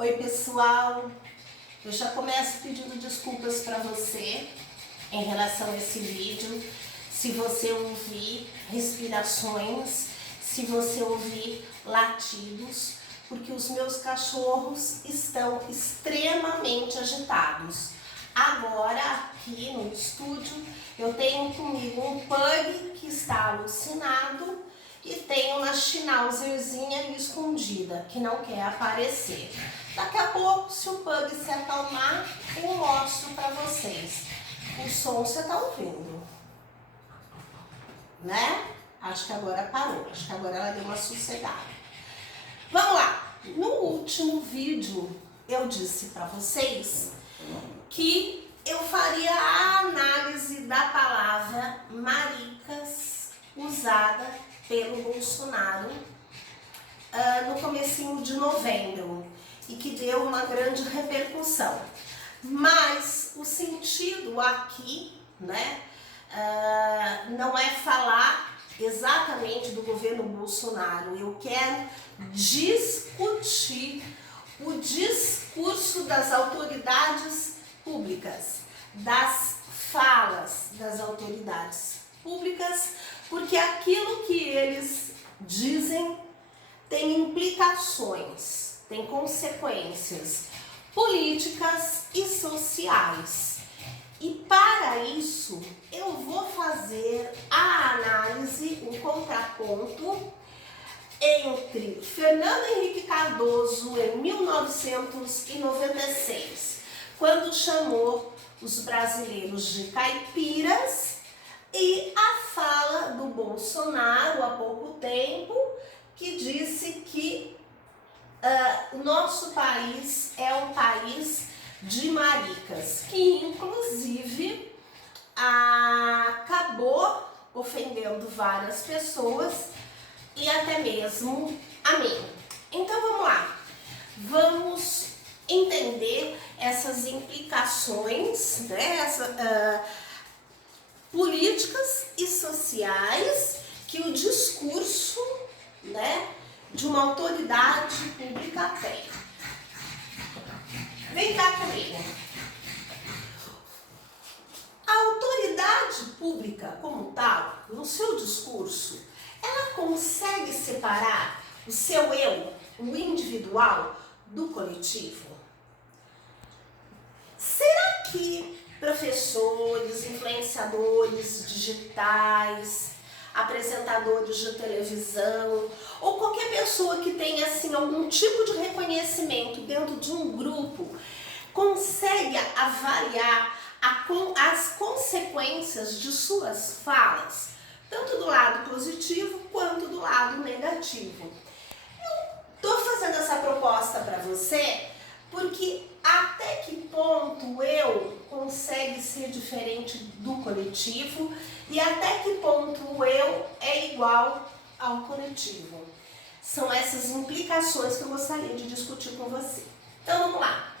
Oi pessoal, eu já começo pedindo desculpas para você em relação a esse vídeo. Se você ouvir respirações, se você ouvir latidos, porque os meus cachorros estão extremamente agitados. Agora aqui no estúdio eu tenho comigo um pug que está alucinado e tenho uma schnauzerzinha escondida que não quer aparecer. Daqui a pouco, se o pug se acalmar, eu mostro para vocês. O som você tá ouvindo, né? Acho que agora parou, acho que agora ela deu uma sossegada. Vamos lá! No último vídeo eu disse para vocês que eu faria a análise da palavra maricas usada pelo Bolsonaro no comecinho de novembro e que deu uma grande repercussão. Mas o sentido aqui, né, não é falar exatamente do governo Bolsonaro. Eu quero discutir o discurso das autoridades públicas, das falas das autoridades públicas, porque aquilo que eles dizem tem implicações, tem consequências políticas e sociais. E para isso eu vou fazer a análise, um contraponto entre Fernando Henrique Cardoso em 1996, quando chamou os brasileiros de caipiras, e a fala do Bolsonaro há pouco tempo, que disse que o nosso país é um país de maricas, que inclusive acabou ofendendo várias pessoas e até mesmo a mim. Então vamos lá, vamos entender essas implicações, né, políticas e sociais que o discurso, né, de uma autoridade pública tem. Vem cá comigo. A autoridade pública como tal, no seu discurso, ela consegue separar o seu eu, o individual, do coletivo? Será que professores, influenciadores digitais, apresentadores de televisão ou qualquer pessoa que tenha assim algum tipo de reconhecimento dentro de um grupo consegue avaliar as consequências de suas falas, tanto do lado positivo quanto do lado negativo? Eu estou fazendo essa proposta para você porque até que ponto o eu consegue ser diferente do coletivo e até que ponto o eu é igual ao coletivo. São essas implicações que eu gostaria de discutir com você. Então vamos lá.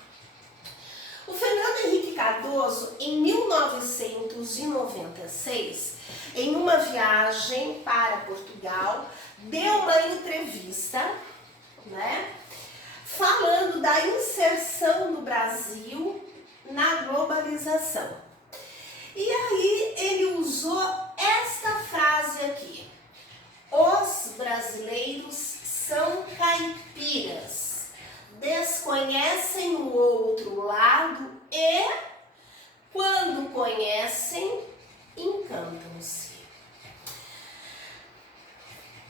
O Fernando Henrique Cardoso, em 1996, em uma viagem para Portugal, deu uma entrevista, né, falando da inserção do Brasil na globalização. E aí ele usou esta frase aqui: os brasileiros são caipiras, desconhecem o outro lado e, quando conhecem, encantam-se.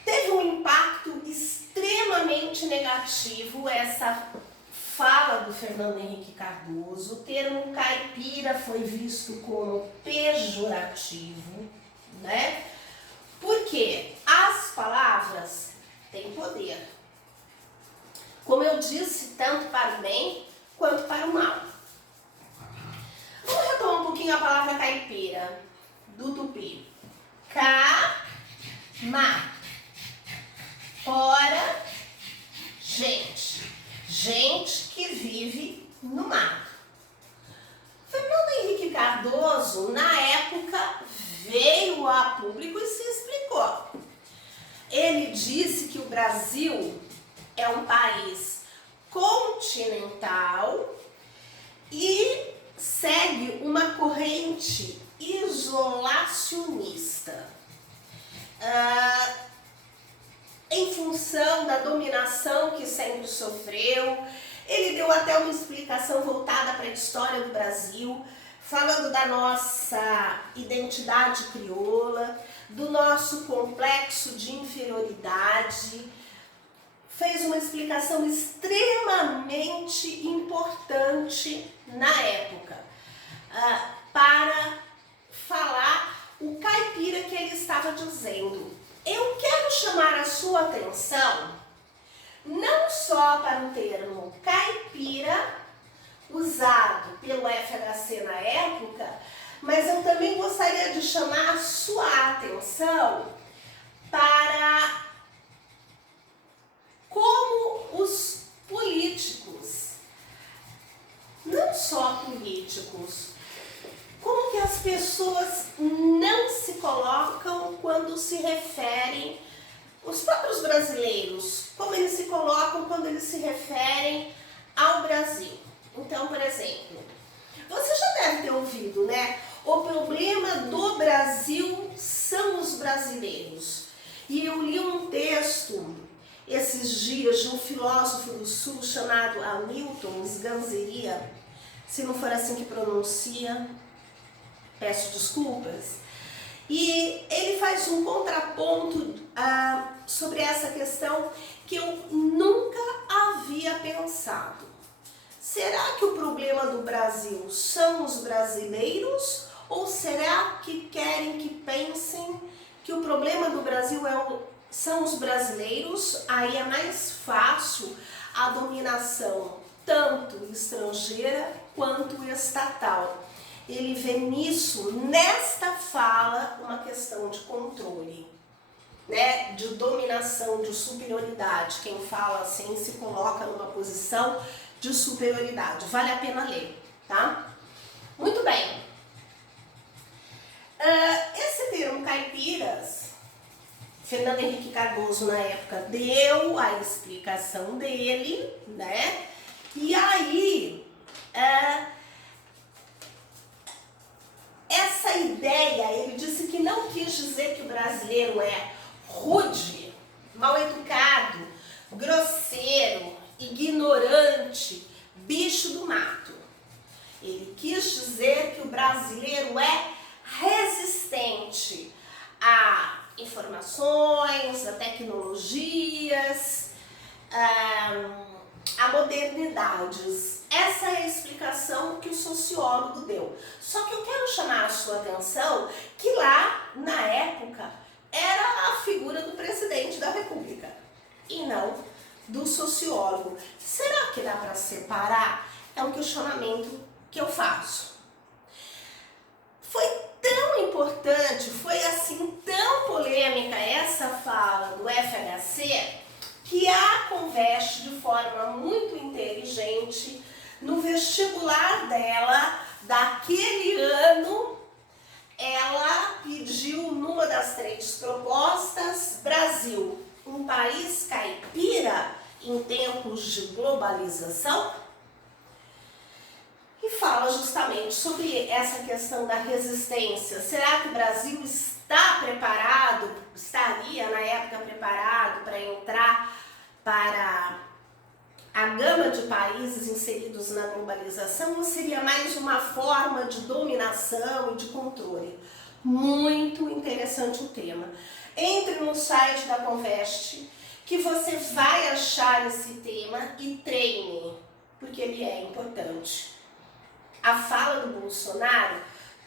Teve um impacto extremamente negativo essa fala do Fernando Henrique Cardoso. O termo caipira foi visto como pejorativo, né? Porque as palavras têm poder, como eu disse, tanto para o bem quanto para o mal. Vamos retomar um pouquinho a palavra caipira, do tupi. Ca-ma. Fora, gente. Gente que vive no mato. Fernando Henrique Cardoso, na época, veio a público e se explicou. Ele disse que o Brasil é um país continental e segue uma corrente isolacionista. Em função da dominação que sempre sofreu, ele deu até uma explicação voltada para a história do Brasil, falando da nossa identidade crioula, do nosso complexo de inferioridade. Fez uma explicação extremamente importante na época, para falar o caipira que ele estava dizendo. Eu quero chamar a sua atenção não só para o termo caipira, usado pelo FHC na época, mas eu também gostaria de chamar a sua atenção para como os políticos, não só políticos, como que as pessoas não se colocam quando se referem, os próprios brasileiros, como eles se colocam quando eles se referem ao Brasil. Então, por exemplo, você já deve ter ouvido, né? O problema do Brasil são os brasileiros. E eu li um texto esses dias de um filósofo do Sul chamado Hamilton Sganzeria, se não for assim que pronuncia, peço desculpas. E ele faz um contraponto sobre essa questão que eu nunca havia pensado. Será que o problema do Brasil são os brasileiros? Ou será que querem que pensem que o problema do Brasil são os brasileiros? Aí é mais fácil a dominação, tanto estrangeira quanto estatal. Ele vê nisso, nesta fala, uma questão de controle, né? De dominação, de superioridade. Quem fala assim se coloca numa posição de superioridade. Vale a pena ler, tá? Muito bem. Esse termo caipiras, Fernando Henrique Cardoso, na época, deu a explicação dele, né? E aí, essa ideia, ele disse que não quis dizer que o brasileiro é rude, mal educado, grosseiro, ignorante, bicho do mato. Ele quis dizer que o brasileiro é resistente a informações, a tecnologias, a modernidades. Essa é a explicação que o sociólogo deu. Só que eu quero chamar a sua atenção que lá, na época, era a figura do presidente da República e não do sociólogo. Será que dá para separar? É um questionamento que eu faço. Foi tão importante, foi assim tão polêmica essa fala do FHC que a Conveste, de forma muito inteligente, no vestibular dela, daquele ano, ela pediu numa das 3 propostas, Brasil, um país caipira em tempos de globalização? E fala justamente sobre essa questão da resistência. Será que o Brasil está preparado, estaria na época preparado para entrar para a gama de países inseridos na globalização, ou seria mais uma forma de dominação e de controle? Muito interessante o tema. Entre no site da Conveste, que você vai achar esse tema e treine, porque ele é importante. A fala do Bolsonaro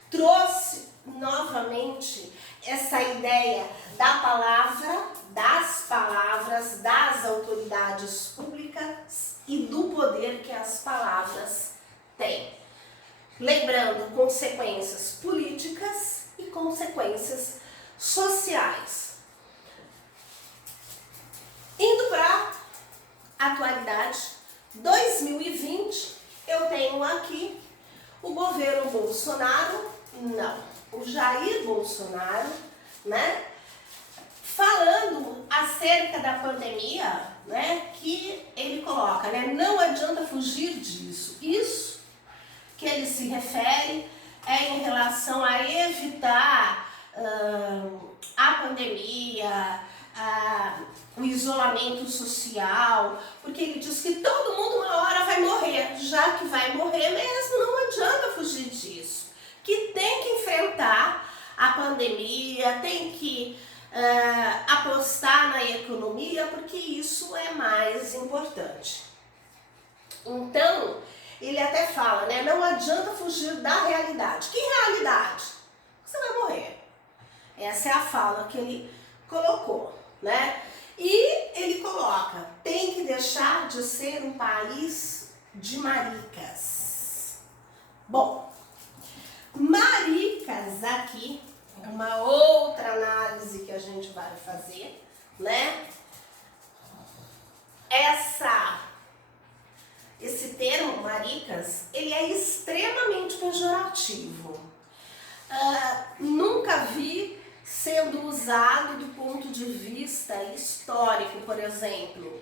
trouxe novamente essa ideia da palavra, das palavras, das autoridades públicas e do poder que as palavras têm. Lembrando consequências políticas e consequências sociais. Indo para a atualidade, 2020, eu tenho aqui o governo Bolsonaro, não, o Jair Bolsonaro, né? Falando acerca da pandemia, né? Que ele coloca, né? Não adianta fugir disso. Isso que ele se refere é em relação a evitar a pandemia, o isolamento social, porque ele diz que todo mundo uma hora vai morrer, já que vai morrer mesmo, não adianta fugir disso, que tem que enfrentar a pandemia, tem que apostar na economia, porque isso é mais importante. Então, ele até fala, né, não adianta fugir da realidade. Que realidade? Você vai morrer. Essa é a fala que ele colocou, né? E ele coloca, tem que deixar de ser um país de maricas. Bom, maricas aqui, uma outra análise que a gente vai fazer, né? Esse termo, maricas, ele é extremamente pejorativo. Nunca vi sendo usado do ponto de vista histórico, por exemplo.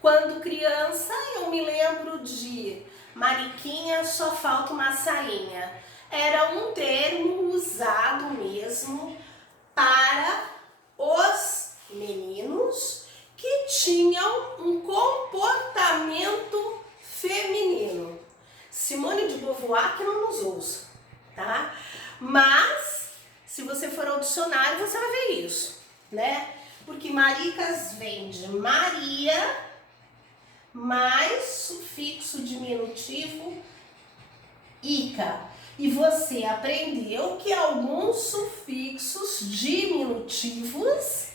Quando criança, eu me lembro de mariquinha, só falta uma sainha. Era um termo usado mesmo para os meninos que tinham um comportamento feminino. Simone de Beauvoir que não nos ouça, tá? Mas, se você for ao dicionário, você vai ver isso, né? Porque maricas vem de Maria, mais sufixo diminutivo, ica. E você aprendeu que alguns sufixos diminutivos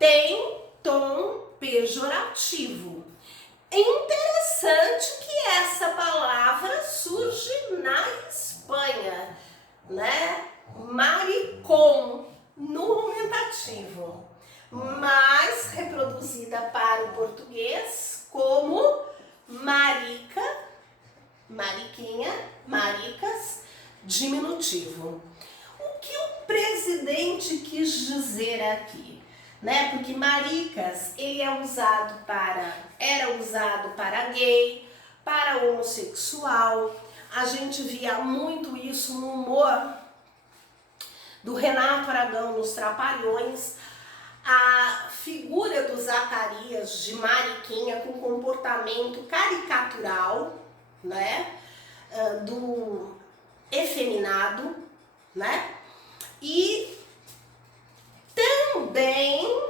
têm tom pejorativo. É interessante que essa palavra surge na Espanha, né? Maricón, no aumentativo, mas reproduzida para o português como marica, mariquinha, maricas, diminutivo. O que o presidente quis dizer aqui? Né? Porque maricas, ele era usado para gay, para homossexual. A gente via muito isso no humor do Renato Aragão nos Trapalhões, a figura do Zacarias de mariquinha com comportamento caricatural, né? Do efeminado, né? E também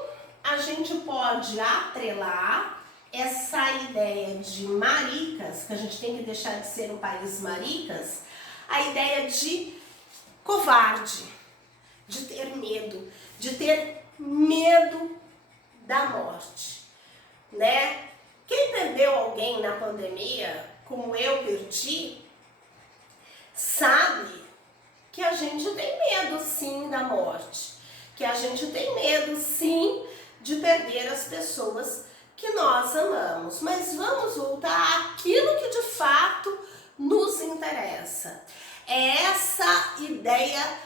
a gente pode atrelar essa ideia de maricas, que a gente tem que deixar de ser um país maricas, a ideia de covarde, de ter medo da morte, né? Quem perdeu alguém na pandemia, como eu perdi, sabe que a gente tem medo sim da morte, que a gente tem medo sim de perder as pessoas que nós amamos. Mas vamos voltar àquilo que de fato nos interessa. É essa ideia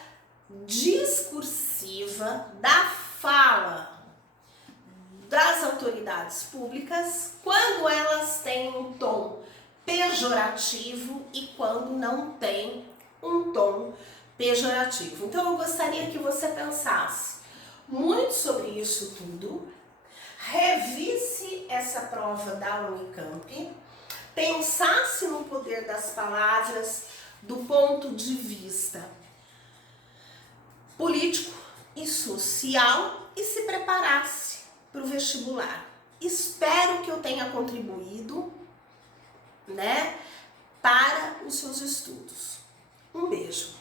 discursiva da fala das autoridades públicas quando elas têm um tom pejorativo e quando não tem um tom pejorativo. Então eu gostaria que você pensasse muito sobre isso tudo, revisse essa prova da Unicamp, pensasse no poder das palavras do ponto de vista político e social e se preparasse para o vestibular. Espero que eu tenha contribuído, né, para os seus estudos. Um beijo.